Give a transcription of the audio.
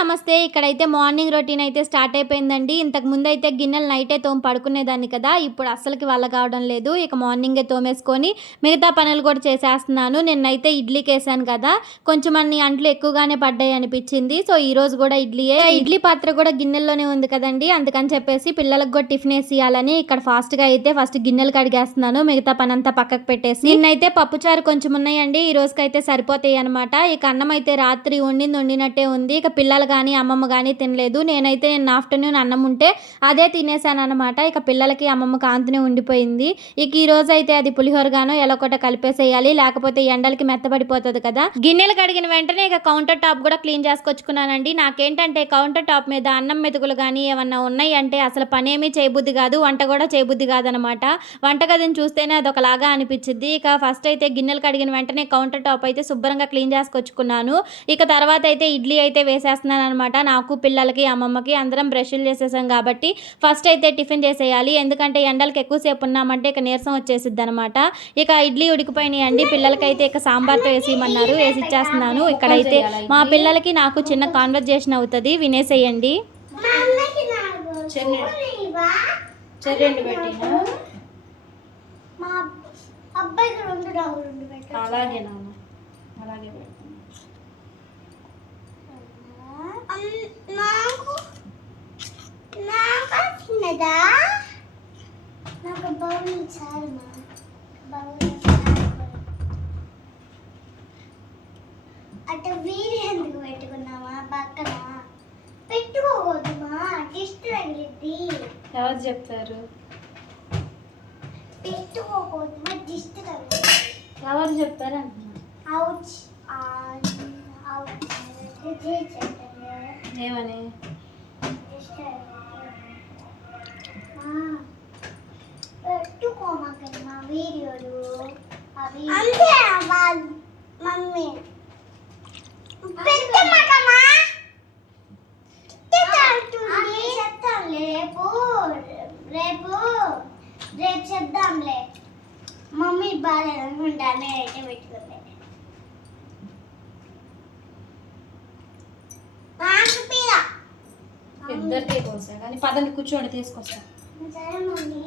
నమస్తే. ఇక్కడైతే morning routine అయితే స్టార్ట్ అయిపోయిందండి. ఇంతకు ముందు అయితే గిన్నెలు నైటే తోమి పడుకునేదాన్ని కదా, ఇప్పుడు అస్సలకి వల్ల కావడం లేదు. ఇక మార్నింగే తోమేసుకొని మిగతా పనులు కూడా చేసేస్తున్నాను. నిన్నైతే ఇడ్లీకి వేసాను కదా, కొంచెం అన్ని అంట్లు ఎక్కువగానే పడ్డాయి అనిపించింది. సో ఈ రోజు కూడా ఇడ్లీ పాత్ర కూడా గిన్నెల్లోనే ఉంది కదండి, అందుకని చెప్పేసి పిల్లలకు కూడా టిఫిన్ వేసియాలని ఇక్కడ ఫాస్ట్గా అయితే ఫస్ట్ గిన్నెలు కడిగేస్తున్నాను, మిగతా పని అంతా పక్కకు పెట్టేసి. నిన్నైతే పప్పుచారు కొంచెం ఉన్నాయండి, ఈ రోజుకైతే సరిపోతాయి అనమాట. ఇక అన్నం అయితే రాత్రి వండినట్టే ఉంది. ఇక పిల్లలు కానీ అమ్మమ్మ కానీ తినలేదు. నిన్న ఆఫ్టర్నూన్ అన్నం ఉంటే అదే తినేసాను అనమాట. ఇక పిల్లలకి అమ్మమ్మ కాంతినే ఉండిపోయింది. ఇక ఈ రోజు అయితే అది పులిహోరగానో ఎలకొట కలిపేసేయాలి, లేకపోతే ఎండలకి మెత్తబడిపోతుంది కదా. గిన్నెలు కడిగిన వెంటనే ఇక కౌంటర్ టాప్ కూడా క్లీన్ చేసుకొచ్చుకున్నానండి. నాకేంటంటే కౌంటర్ టాప్ మీద అన్నం మెతుకులు కానీ ఏమన్నా ఉన్నాయి అంటే అసలు పనేమీ చేయబుద్ధి కాదు, వంట కూడా చేయబుద్ధి కాదనమాట. వంటగదిని చూస్తేనే అదొకలాగా అనిపించింది. ఇక ఫస్ట్ అయితే గిన్నెలు కడిగిన వెంటనే కౌంటర్ టాప్ అయితే శుభ్రంగా క్లీన్ చేసుకొచ్చుకున్నాను. ఇక తర్వాత అయితే ఇడ్లీ అయితే వేసేస్తున్నాను అనమాట. నాకు పిల్లలకి అమ్మమ్మకి అందరం బ్రష్లు చేసేసాం కాబట్టి ఫస్ట్ అయితే టిఫిన్ చేసేయాలి, ఎందుకంటే ఎండలకి ఎక్కువసేపు ఉన్నామంటే ఇక నీరసం వచ్చేసిద్ది అనమాట. ఇక ఇడ్లీ ఉడికిపోయినాయి అండి, పిల్లలకైతే ఇక సాంబార్తో వేసిమన్నారు, వేసి ఇచ్చేస్తున్నాను. ఇక్కడైతే మా పిల్లలకి నాకు చిన్న కాన్వర్జేషన్ అవుతుంది, వినేసేయండి. అలాగే నాన్న, అలాగే చిన్నదా నాకు బౌల్ చాలమా, అటు వీరి ఎందుకు పెట్టుకున్నావా, పక్కన పెట్టుకోకూడదుమా, దిష్టి తగిలిద్ది. ఎవరు చెప్తారు? పెట్టుకోకూడదుమా, దిష్టి తగిలిద్ది. ఎవరు చెప్తారు అంటున్నా. ఏమని? పెట్టుకోమా వీడియోలు అవి అంతే మమ్మీ చెప్తాంలే, రేపు చెప్దాంలే. మమ్మీ బాగాలేదు అనుకుంటానే అయితే పెట్టుకుంటే ఇద్దరికే కోసా కానీ పదండి కూర్చోండి తీసుకొస్తా. సరే మమ్మీ.